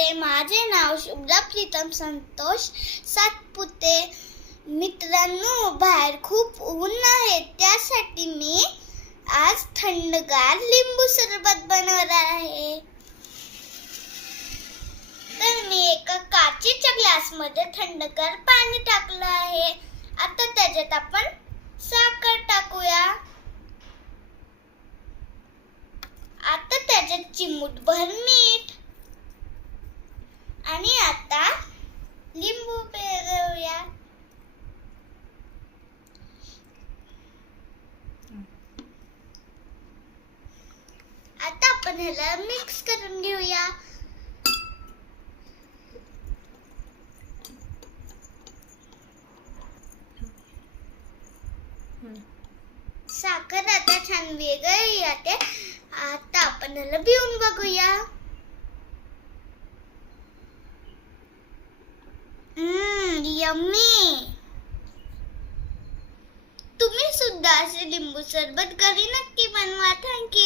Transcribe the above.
नमस्ते, माझे नाव शुभ्रा प्रीतम संतोष सातपुते. मित्रांनो, बाहेर खूप ऊन आहे, त्यासाठी मी आज थंडगार लिंबू सरबत बनवणार आहे. तर मी एका काचेच्या ग्लासमध्ये थंडगार पाणी टाकलं आहे. आता त्याच्यात आपण साखर टाकूया. आता त्याच्यात चिमूटभर मीठ आणि आता लिंबू पेरवूया. आता आपण ह्याला मिक्स करून घेऊया. साखर आता छान विरघळली जाते. आता आपण ह्याला पिऊन बघूया. यम्मी. तुम्ही सुद्धा असे लिंबू सरबत घरी नक्की बनवा. थँक्यू.